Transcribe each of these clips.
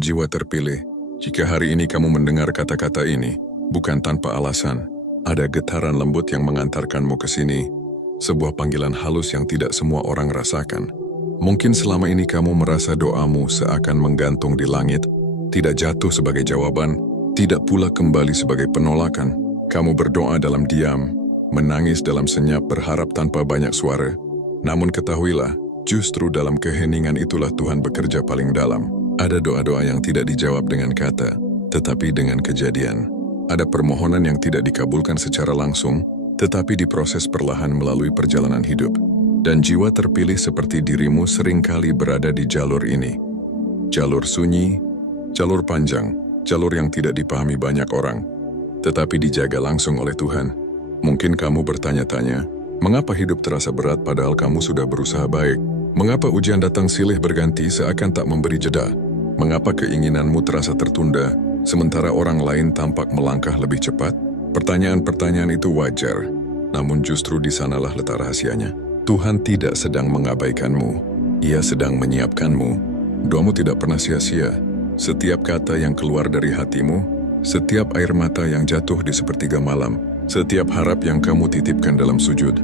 Jiwa terpilih, jika hari ini kamu mendengar kata-kata ini, bukan tanpa alasan, ada getaran lembut yang mengantarkanmu ke sini, sebuah panggilan halus yang tidak semua orang rasakan. Mungkin selama ini kamu merasa doamu seakan menggantung di langit, tidak jatuh sebagai jawaban, tidak pula kembali sebagai penolakan. Kamu berdoa dalam diam, menangis dalam senyap berharap tanpa banyak suara. Namun ketahuilah, justru dalam keheningan itulah Tuhan bekerja paling dalam. Ada doa-doa yang tidak dijawab dengan kata, tetapi dengan kejadian. Ada permohonan yang tidak dikabulkan secara langsung, tetapi diproses perlahan melalui perjalanan hidup. Dan jiwa terpilih seperti dirimu seringkali berada di jalur ini. Jalur sunyi, jalur panjang, jalur yang tidak dipahami banyak orang, tetapi dijaga langsung oleh Tuhan. Mungkin kamu bertanya-tanya, mengapa hidup terasa berat padahal kamu sudah berusaha baik? Mengapa ujian datang silih berganti seakan tak memberi jeda? Mengapa keinginanmu terasa tertunda, sementara orang lain tampak melangkah lebih cepat? Pertanyaan-pertanyaan itu wajar, namun justru di sanalah letak rahasianya. Tuhan tidak sedang mengabaikanmu, Ia sedang menyiapkanmu. Doamu tidak pernah sia-sia. Setiap kata yang keluar dari hatimu, setiap air mata yang jatuh di sepertiga malam, setiap harap yang kamu titipkan dalam sujud,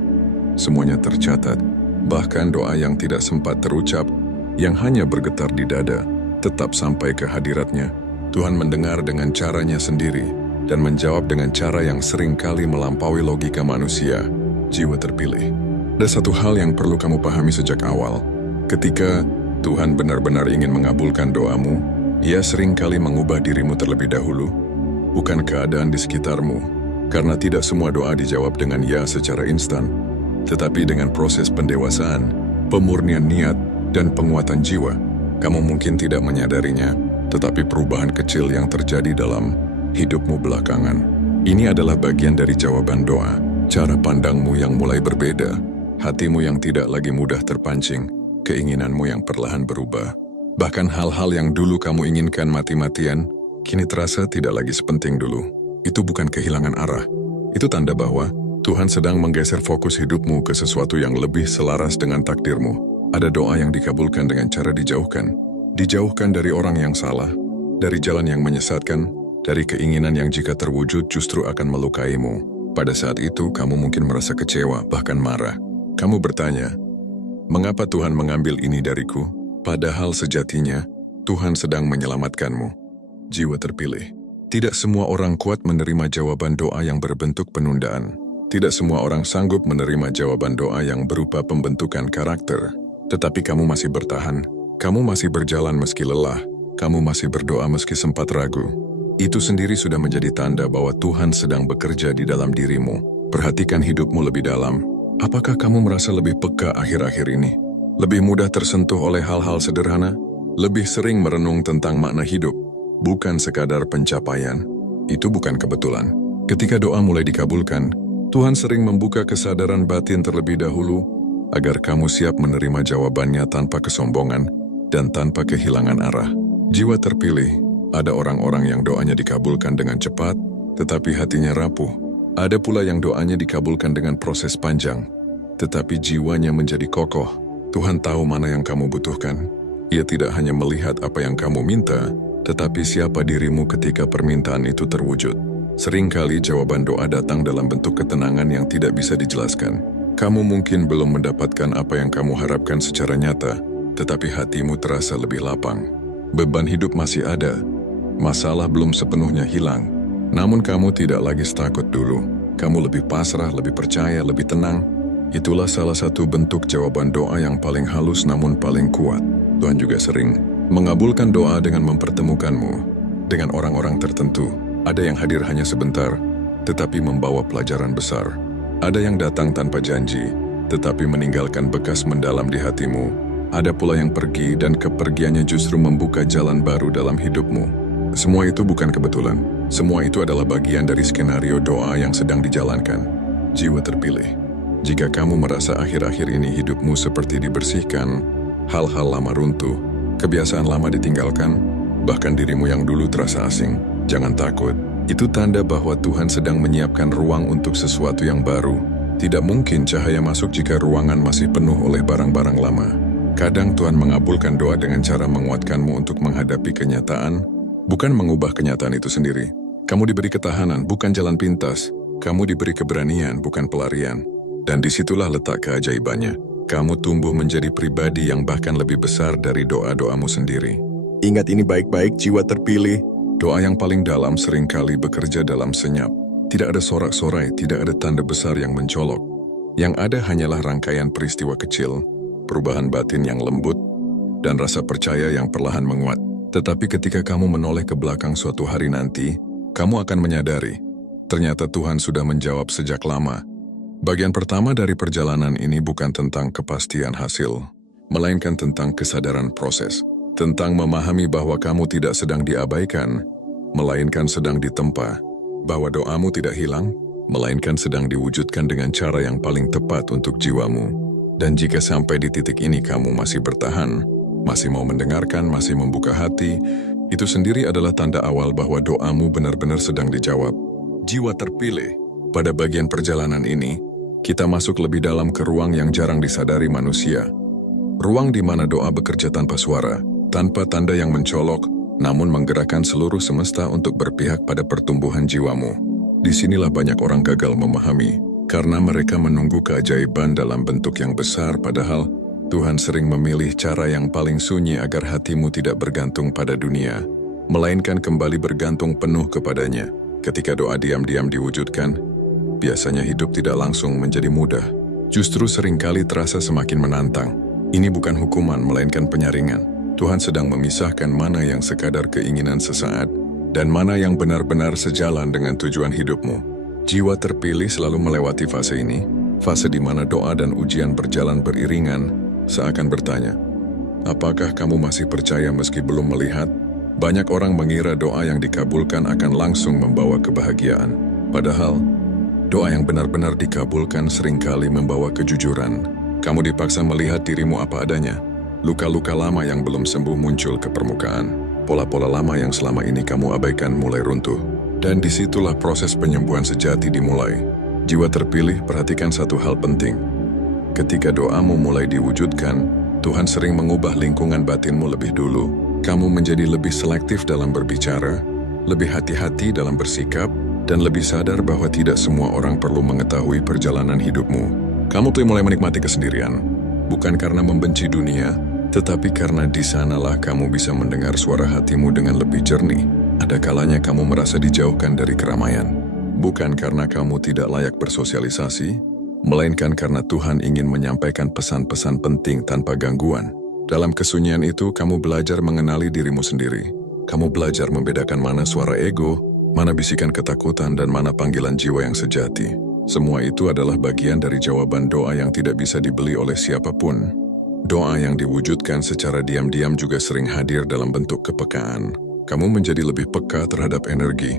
semuanya tercatat. Bahkan doa yang tidak sempat terucap, yang hanya bergetar di dada, tetap sampai ke hadiratnya. Tuhan mendengar dengan caranya sendiri dan menjawab dengan cara yang seringkali melampaui logika manusia. Jiwa terpilih. Ada satu hal yang perlu kamu pahami sejak awal. Ketika Tuhan benar-benar ingin mengabulkan doamu, Ia seringkali mengubah dirimu terlebih dahulu, bukan keadaan di sekitarmu. Karena tidak semua doa dijawab dengan ya secara instan, tetapi dengan proses pendewasaan, pemurnian niat, dan penguatan jiwa. Kamu mungkin tidak menyadarinya, tetapi perubahan kecil yang terjadi dalam hidupmu belakangan. Ini adalah bagian dari jawaban doa. Cara pandangmu yang mulai berbeda, hatimu yang tidak lagi mudah terpancing, keinginanmu yang perlahan berubah. Bahkan hal-hal yang dulu kamu inginkan mati-matian, kini terasa tidak lagi sepenting dulu. Itu bukan kehilangan arah. Itu tanda bahwa Tuhan sedang menggeser fokus hidupmu ke sesuatu yang lebih selaras dengan takdirmu. Ada doa yang dikabulkan dengan cara dijauhkan. Dijauhkan dari orang yang salah, dari jalan yang menyesatkan, dari keinginan yang jika terwujud justru akan melukaimu. Pada saat itu, kamu mungkin merasa kecewa, bahkan marah. Kamu bertanya, mengapa Tuhan mengambil ini dariku? Padahal sejatinya, Tuhan sedang menyelamatkanmu. Jiwa terpilih. Tidak semua orang kuat menerima jawaban doa yang berbentuk penundaan. Tidak semua orang sanggup menerima jawaban doa yang berupa pembentukan karakter. Tetapi kamu masih bertahan, kamu masih berjalan meski lelah, kamu masih berdoa meski sempat ragu. Itu sendiri sudah menjadi tanda bahwa Tuhan sedang bekerja di dalam dirimu. Perhatikan hidupmu lebih dalam. Apakah kamu merasa lebih peka akhir-akhir ini? Lebih mudah tersentuh oleh hal-hal sederhana? Lebih sering merenung tentang makna hidup? Bukan sekadar pencapaian. Itu bukan kebetulan. Ketika doa mulai dikabulkan, Tuhan sering membuka kesadaran batin terlebih dahulu, agar kamu siap menerima jawabannya tanpa kesombongan dan tanpa kehilangan arah. Jiwa terpilih, ada orang-orang yang doanya dikabulkan dengan cepat, tetapi hatinya rapuh. Ada pula yang doanya dikabulkan dengan proses panjang, tetapi jiwanya menjadi kokoh. Tuhan tahu mana yang kamu butuhkan. Ia tidak hanya melihat apa yang kamu minta, tetapi siapa dirimu ketika permintaan itu terwujud. Seringkali jawaban doa datang dalam bentuk ketenangan yang tidak bisa dijelaskan. Kamu mungkin belum mendapatkan apa yang kamu harapkan secara nyata, tetapi hatimu terasa lebih lapang. Beban hidup masih ada, masalah belum sepenuhnya hilang. Namun kamu tidak lagi takut dulu. Kamu lebih pasrah, lebih percaya, lebih tenang. Itulah salah satu bentuk jawaban doa yang paling halus namun paling kuat. Tuhan juga sering mengabulkan doa dengan mempertemukanmu dengan orang-orang tertentu. Ada yang hadir hanya sebentar, tetapi membawa pelajaran besar. Ada yang datang tanpa janji, tetapi meninggalkan bekas mendalam di hatimu. Ada pula yang pergi dan kepergiannya justru membuka jalan baru dalam hidupmu. Semua itu bukan kebetulan. Semua itu adalah bagian dari skenario doa yang sedang dijalankan. Jiwa terpilih. Jika kamu merasa akhir-akhir ini hidupmu seperti dibersihkan, hal-hal lama runtuh, kebiasaan lama ditinggalkan, bahkan dirimu yang dulu terasa asing, jangan takut. Itu tanda bahwa Tuhan sedang menyiapkan ruang untuk sesuatu yang baru. Tidak mungkin cahaya masuk jika ruangan masih penuh oleh barang-barang lama. Kadang Tuhan mengabulkan doa dengan cara menguatkanmu untuk menghadapi kenyataan, bukan mengubah kenyataan itu sendiri. Kamu diberi ketahanan, bukan jalan pintas. Kamu diberi keberanian, bukan pelarian. Dan disitulah letak keajaibannya. Kamu tumbuh menjadi pribadi yang bahkan lebih besar dari doa-doamu sendiri. Ingat ini baik-baik, jiwa terpilih. Doa yang paling dalam seringkali bekerja dalam senyap. Tidak ada sorak-sorai, tidak ada tanda besar yang mencolok. Yang ada hanyalah rangkaian peristiwa kecil, perubahan batin yang lembut, dan rasa percaya yang perlahan menguat. Tetapi ketika kamu menoleh ke belakang suatu hari nanti, kamu akan menyadari, ternyata Tuhan sudah menjawab sejak lama. Bagian pertama dari perjalanan ini bukan tentang kepastian hasil, melainkan tentang kesadaran proses. Tentang memahami bahwa kamu tidak sedang diabaikan, melainkan sedang ditempa. Bahwa doamu tidak hilang, melainkan sedang diwujudkan dengan cara yang paling tepat untuk jiwamu. Dan jika sampai di titik ini kamu masih bertahan, masih mau mendengarkan, masih membuka hati, itu sendiri adalah tanda awal bahwa doamu benar-benar sedang dijawab. Jiwa terpilih. Pada bagian perjalanan ini, kita masuk lebih dalam ke ruang yang jarang disadari manusia. Ruang di mana doa bekerja tanpa suara, tanpa tanda yang mencolok, namun menggerakkan seluruh semesta untuk berpihak pada pertumbuhan jiwamu. Disinilah banyak orang gagal memahami, karena mereka menunggu keajaiban dalam bentuk yang besar, padahal Tuhan sering memilih cara yang paling sunyi agar hatimu tidak bergantung pada dunia, melainkan kembali bergantung penuh kepadanya. Ketika doa diam-diam diwujudkan, biasanya hidup tidak langsung menjadi mudah. Justru seringkali terasa semakin menantang. Ini bukan hukuman, melainkan penyaringan. Tuhan sedang memisahkan mana yang sekadar keinginan sesaat dan mana yang benar-benar sejalan dengan tujuan hidupmu. Jiwa terpilih selalu melewati fase ini, fase di mana doa dan ujian berjalan beriringan, seakan bertanya, apakah kamu masih percaya meski belum melihat? Banyak orang mengira doa yang dikabulkan akan langsung membawa kebahagiaan. Padahal, doa yang benar-benar dikabulkan seringkali membawa kejujuran. Kamu dipaksa melihat dirimu apa adanya. Luka-luka lama yang belum sembuh muncul ke permukaan. Pola-pola lama yang selama ini kamu abaikan mulai runtuh. Dan disitulah proses penyembuhan sejati dimulai. Jiwa terpilih, perhatikan satu hal penting. Ketika doamu mulai diwujudkan, Tuhan sering mengubah lingkungan batinmu lebih dulu. Kamu menjadi lebih selektif dalam berbicara, lebih hati-hati dalam bersikap, dan lebih sadar bahwa tidak semua orang perlu mengetahui perjalanan hidupmu. Kamu tuh mulai menikmati kesendirian, bukan karena membenci dunia, tetapi karena di sanalah kamu bisa mendengar suara hatimu dengan lebih jernih. Ada kalanya kamu merasa dijauhkan dari keramaian, bukan karena kamu tidak layak bersosialisasi, melainkan karena Tuhan ingin menyampaikan pesan-pesan penting tanpa gangguan. Dalam kesunyian itu, kamu belajar mengenali dirimu sendiri. Kamu belajar membedakan mana suara ego, mana bisikan ketakutan, dan mana panggilan jiwa yang sejati. Semua itu adalah bagian dari jawaban doa yang tidak bisa dibeli oleh siapapun. Doa yang diwujudkan secara diam-diam juga sering hadir dalam bentuk kepekaan. Kamu menjadi lebih peka terhadap energi,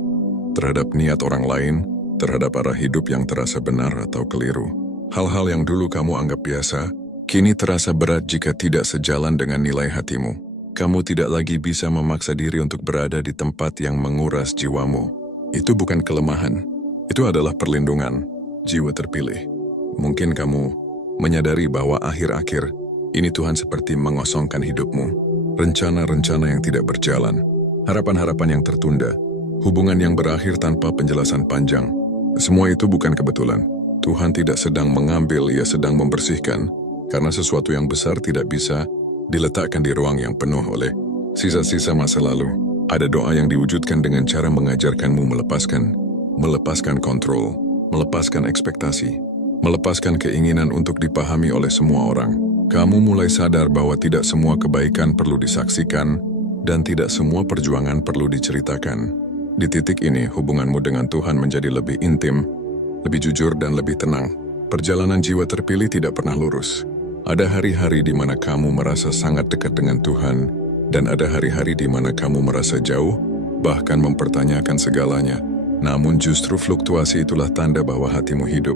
terhadap niat orang lain, terhadap arah hidup yang terasa benar atau keliru. Hal-hal yang dulu kamu anggap biasa, kini terasa berat jika tidak sejalan dengan nilai hatimu. Kamu tidak lagi bisa memaksa diri untuk berada di tempat yang menguras jiwamu. Itu bukan kelemahan, itu adalah perlindungan. Jiwa terpilih. Mungkin kamu menyadari bahwa akhir-akhir ini Tuhan seperti mengosongkan hidupmu. Rencana-rencana yang tidak berjalan, harapan-harapan yang tertunda, hubungan yang berakhir tanpa penjelasan panjang. Semua itu bukan kebetulan. Tuhan tidak sedang mengambil, Ia sedang membersihkan, karena sesuatu yang besar tidak bisa diletakkan di ruang yang penuh oleh sisa-sisa masa lalu. Ada doa yang diwujudkan dengan cara mengajarkanmu melepaskan kontrol, melepaskan ekspektasi, melepaskan keinginan untuk dipahami oleh semua orang. Kamu mulai sadar bahwa tidak semua kebaikan perlu disaksikan dan tidak semua perjuangan perlu diceritakan. Di titik ini, hubunganmu dengan Tuhan menjadi lebih intim, lebih jujur, dan lebih tenang. Perjalanan jiwa terpilih tidak pernah lurus. Ada hari-hari di mana kamu merasa sangat dekat dengan Tuhan, dan ada hari-hari di mana kamu merasa jauh, bahkan mempertanyakan segalanya. Namun justru fluktuasi itulah tanda bahwa hatimu hidup.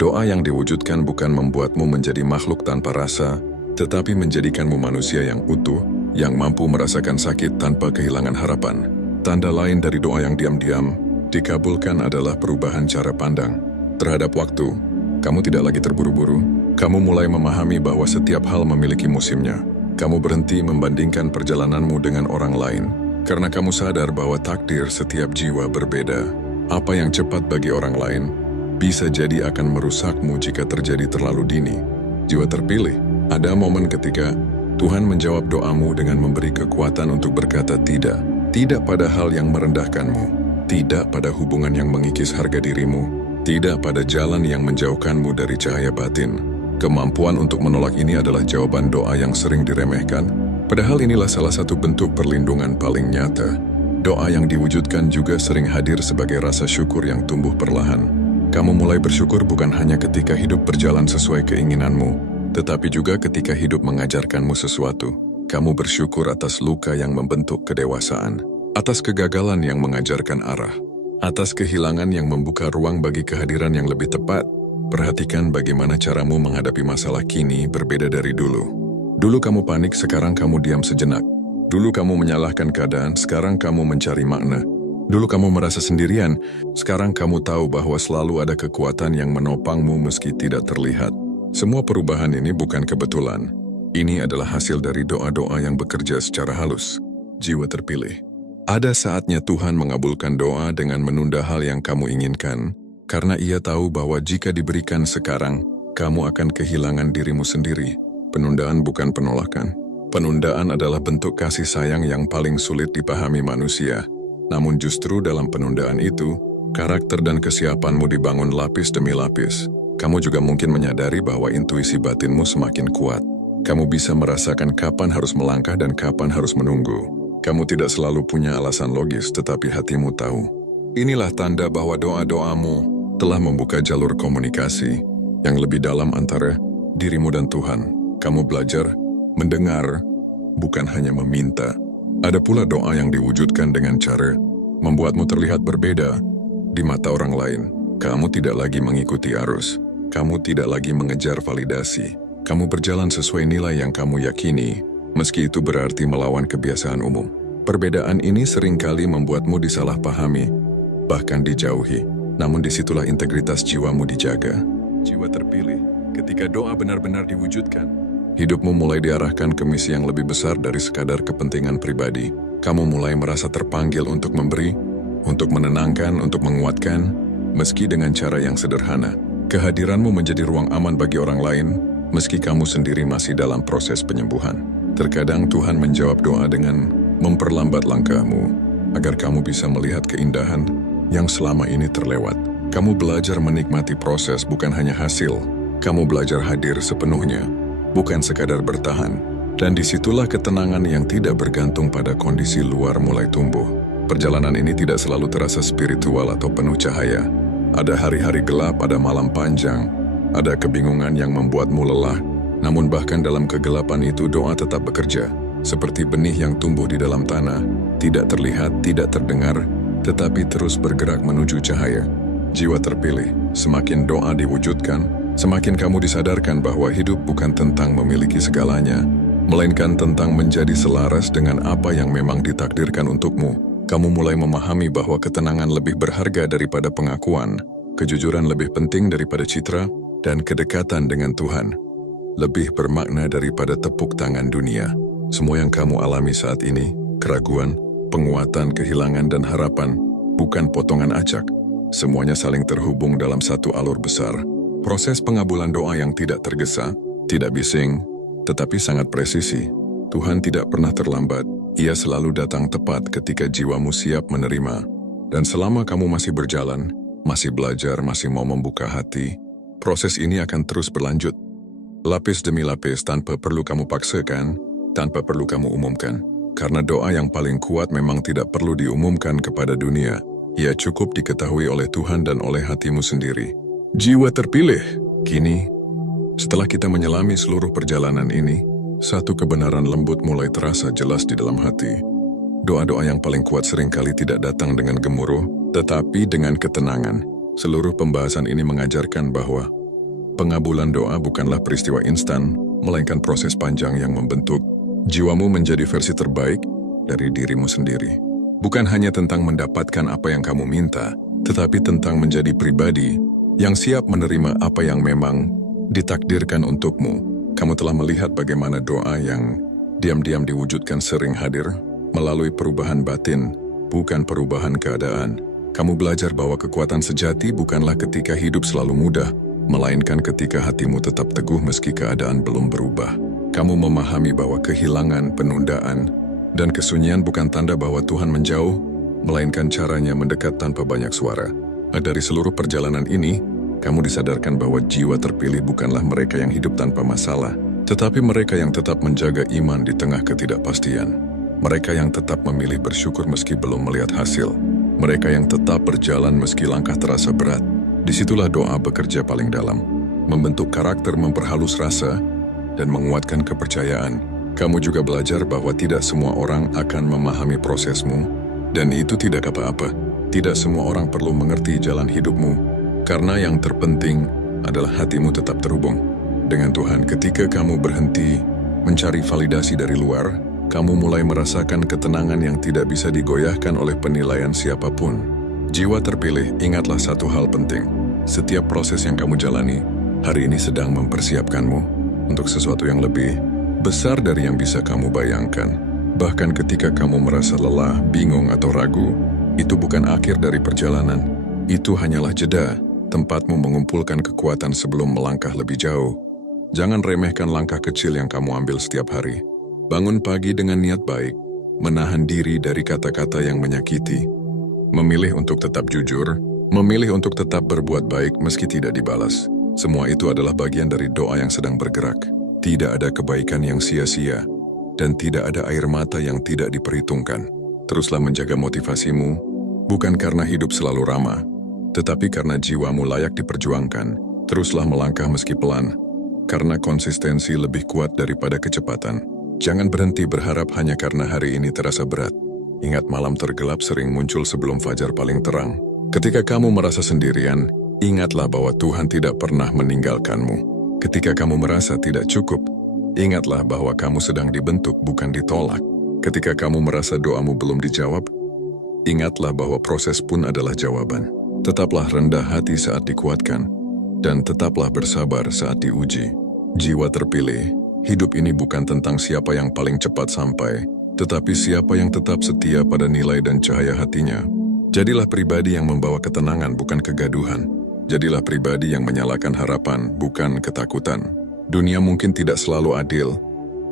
Doa yang diwujudkan bukan membuatmu menjadi makhluk tanpa rasa, tetapi menjadikanmu manusia yang utuh, yang mampu merasakan sakit tanpa kehilangan harapan. Tanda lain dari doa yang diam-diam dikabulkan adalah perubahan cara pandang terhadap waktu. Kamu tidak lagi terburu-buru, Kamu mulai memahami bahwa setiap hal memiliki musimnya. Kamu berhenti membandingkan perjalananmu dengan orang lain, karena kamu sadar bahwa takdir setiap jiwa berbeda. Apa yang cepat bagi orang lain, bisa jadi akan merusakmu jika terjadi terlalu dini. Jiwa terpilih, ada momen ketika Tuhan menjawab doamu dengan memberi kekuatan untuk berkata tidak. Tidak pada hal yang merendahkanmu, tidak pada hubungan yang mengikis harga dirimu, tidak pada jalan yang menjauhkanmu dari cahaya batin. Kemampuan untuk menolak ini adalah jawaban doa yang sering diremehkan, padahal inilah salah satu bentuk perlindungan paling nyata. Doa yang diwujudkan juga sering hadir sebagai rasa syukur yang tumbuh perlahan. Kamu mulai bersyukur bukan hanya ketika hidup berjalan sesuai keinginanmu, tetapi juga ketika hidup mengajarkanmu sesuatu. Kamu bersyukur atas luka yang membentuk kedewasaan, atas kegagalan yang mengajarkan arah, atas kehilangan yang membuka ruang bagi kehadiran yang lebih tepat. Perhatikan bagaimana caramu menghadapi masalah kini berbeda dari dulu. Dulu kamu panik, sekarang kamu diam sejenak. Dulu kamu menyalahkan keadaan, sekarang kamu mencari makna. Dulu kamu merasa sendirian, sekarang kamu tahu bahwa selalu ada kekuatan yang menopangmu meski tidak terlihat. Semua perubahan ini bukan kebetulan. Ini adalah hasil dari doa-doa yang bekerja secara halus. Jiwa terpilih. Ada saatnya Tuhan mengabulkan doa dengan menunda hal yang kamu inginkan, karena Ia tahu bahwa jika diberikan sekarang, kamu akan kehilangan dirimu sendiri. Penundaan bukan penolakan. Penundaan adalah bentuk kasih sayang yang paling sulit dipahami manusia. Namun justru dalam penundaan itu, karakter dan kesiapanmu dibangun lapis demi lapis. Kamu juga mungkin menyadari bahwa intuisi batinmu semakin kuat. Kamu bisa merasakan kapan harus melangkah dan kapan harus menunggu. Kamu tidak selalu punya alasan logis, tetapi hatimu tahu. Inilah tanda bahwa doa-doamu telah membuka jalur komunikasi yang lebih dalam antara dirimu dan Tuhan. Kamu belajar mendengar, bukan hanya meminta. Ada pula doa yang diwujudkan dengan cara membuatmu terlihat berbeda di mata orang lain. Kamu tidak lagi mengikuti arus. Kamu tidak lagi mengejar validasi. Kamu berjalan sesuai nilai yang kamu yakini, meski itu berarti melawan kebiasaan umum. Perbedaan ini seringkali membuatmu disalahpahami, bahkan dijauhi. Namun disitulah integritas jiwamu dijaga. Jiwa terpilih, ketika doa benar-benar diwujudkan, hidupmu mulai diarahkan ke misi yang lebih besar dari sekadar kepentingan pribadi. Kamu mulai merasa terpanggil untuk memberi, untuk menenangkan, untuk menguatkan, meski dengan cara yang sederhana. Kehadiranmu menjadi ruang aman bagi orang lain, meski kamu sendiri masih dalam proses penyembuhan. Terkadang Tuhan menjawab doa dengan memperlambat langkahmu, agar kamu bisa melihat keindahan yang selama ini terlewat. Kamu belajar menikmati proses, bukan hanya hasil. Kamu belajar hadir sepenuhnya, bukan sekadar bertahan. Dan disitulah ketenangan yang tidak bergantung pada kondisi luar mulai tumbuh. Perjalanan ini tidak selalu terasa spiritual atau penuh cahaya. Ada hari-hari gelap, ada malam panjang, ada kebingungan yang membuatmu lelah. Namun bahkan dalam kegelapan itu doa tetap bekerja. Seperti benih yang tumbuh di dalam tanah, tidak terlihat, tidak terdengar, tetapi terus bergerak menuju cahaya. Jiwa terpilih, semakin doa diwujudkan, semakin kamu disadarkan bahwa hidup bukan tentang memiliki segalanya, melainkan tentang menjadi selaras dengan apa yang memang ditakdirkan untukmu. Kamu mulai memahami bahwa ketenangan lebih berharga daripada pengakuan, kejujuran lebih penting daripada citra, dan kedekatan dengan Tuhan lebih bermakna daripada tepuk tangan dunia. Semua yang kamu alami saat ini, keraguan, penguatan, kehilangan, dan harapan, bukan potongan acak. Semuanya saling terhubung dalam satu alur besar. Proses pengabulan doa yang tidak tergesa, tidak bising, tetapi sangat presisi. Tuhan tidak pernah terlambat. Ia selalu datang tepat ketika jiwamu siap menerima. Dan selama kamu masih berjalan, masih belajar, masih mau membuka hati, proses ini akan terus berlanjut. Lapis demi lapis, tanpa perlu kamu paksakan, tanpa perlu kamu umumkan. Karena doa yang paling kuat memang tidak perlu diumumkan kepada dunia. Ia cukup diketahui oleh Tuhan dan oleh hatimu sendiri. Jiwa terpilih. Kini, setelah kita menyelami seluruh perjalanan ini, satu kebenaran lembut mulai terasa jelas di dalam hati. Doa-doa yang paling kuat seringkali tidak datang dengan gemuruh, tetapi dengan ketenangan. Seluruh pembahasan ini mengajarkan bahwa pengabulan doa bukanlah peristiwa instan, melainkan proses panjang yang membentuk jiwamu menjadi versi terbaik dari dirimu sendiri. Bukan hanya tentang mendapatkan apa yang kamu minta, tetapi tentang menjadi pribadi yang siap menerima apa yang memang ditakdirkan untukmu. Kamu telah melihat bagaimana doa yang diam-diam diwujudkan sering hadir melalui perubahan batin, bukan perubahan keadaan. Kamu belajar bahwa kekuatan sejati bukanlah ketika hidup selalu mudah, melainkan ketika hatimu tetap teguh meski keadaan belum berubah. Kamu memahami bahwa kehilangan, penundaan, dan kesunyian bukan tanda bahwa Tuhan menjauh, melainkan caranya mendekat tanpa banyak suara. Dari seluruh perjalanan ini, kamu disadarkan bahwa jiwa terpilih bukanlah mereka yang hidup tanpa masalah, tetapi mereka yang tetap menjaga iman di tengah ketidakpastian. Mereka yang tetap memilih bersyukur meski belum melihat hasil. Mereka yang tetap berjalan meski langkah terasa berat. Disitulah doa bekerja paling dalam, membentuk karakter, memperhalus rasa, dan menguatkan kepercayaan. Kamu juga belajar bahwa tidak semua orang akan memahami prosesmu, dan itu tidak apa-apa. Tidak semua orang perlu mengerti jalan hidupmu, karena yang terpenting adalah hatimu tetap terhubung dengan Tuhan. Ketika kamu berhenti mencari validasi dari luar, kamu mulai merasakan ketenangan yang tidak bisa digoyahkan oleh penilaian siapapun. Jiwa terpilih, ingatlah satu hal penting. Setiap proses yang kamu jalani hari ini sedang mempersiapkanmu untuk sesuatu yang lebih besar dari yang bisa kamu bayangkan. Bahkan ketika kamu merasa lelah, bingung, atau ragu, itu bukan akhir dari perjalanan. Itu hanyalah jeda, tempatmu mengumpulkan kekuatan sebelum melangkah lebih jauh. Jangan remehkan langkah kecil yang kamu ambil setiap hari. Bangun pagi dengan niat baik, menahan diri dari kata-kata yang menyakiti, memilih untuk tetap jujur, memilih untuk tetap berbuat baik meski tidak dibalas. Semua itu adalah bagian dari doa yang sedang bergerak. Tidak ada kebaikan yang sia-sia, dan tidak ada air mata yang tidak diperhitungkan. Teruslah menjaga motivasimu, bukan karena hidup selalu ramah, tetapi karena jiwamu layak diperjuangkan. Teruslah melangkah meski pelan, karena konsistensi lebih kuat daripada kecepatan. Jangan berhenti berharap hanya karena hari ini terasa berat. Ingat, malam tergelap sering muncul sebelum fajar paling terang. Ketika kamu merasa sendirian, ingatlah bahwa Tuhan tidak pernah meninggalkanmu. Ketika kamu merasa tidak cukup, ingatlah bahwa kamu sedang dibentuk, bukan ditolak. Ketika kamu merasa doamu belum dijawab, ingatlah bahwa proses pun adalah jawaban. Tetaplah rendah hati saat dikuatkan, dan tetaplah bersabar saat diuji. Jiwa terpilih, hidup ini bukan tentang siapa yang paling cepat sampai, tetapi siapa yang tetap setia pada nilai dan cahaya hatinya. Jadilah pribadi yang membawa ketenangan, bukan kegaduhan. Jadilah pribadi yang menyalakan harapan, bukan ketakutan. Dunia mungkin tidak selalu adil,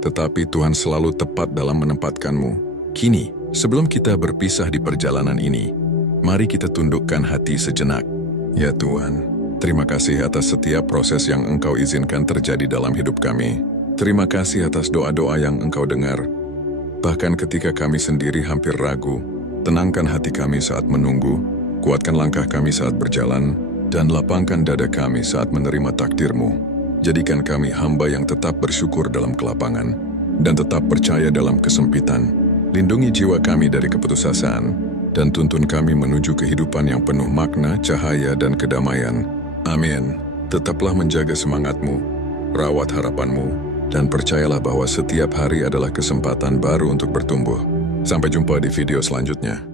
tetapi Tuhan selalu tepat dalam menempatkanmu. Kini, sebelum kita berpisah di perjalanan ini, mari kita tundukkan hati sejenak. Ya Tuhan, terima kasih atas setiap proses yang Engkau izinkan terjadi dalam hidup kami. Terima kasih atas doa-doa yang Engkau dengar. Bahkan ketika kami sendiri hampir ragu, tenangkan hati kami saat menunggu, kuatkan langkah kami saat berjalan, dan lapangkan dada kami saat menerima takdir-Mu. Jadikan kami hamba yang tetap bersyukur dalam kelapangan, dan tetap percaya dalam kesempitan. Lindungi jiwa kami dari keputusasaan, dan tuntun kami menuju kehidupan yang penuh makna, cahaya, dan kedamaian. Amin. Tetaplah menjaga semangat-Mu, rawat harapan-Mu, dan percayalah bahwa setiap hari adalah kesempatan baru untuk bertumbuh. Sampai jumpa di video selanjutnya.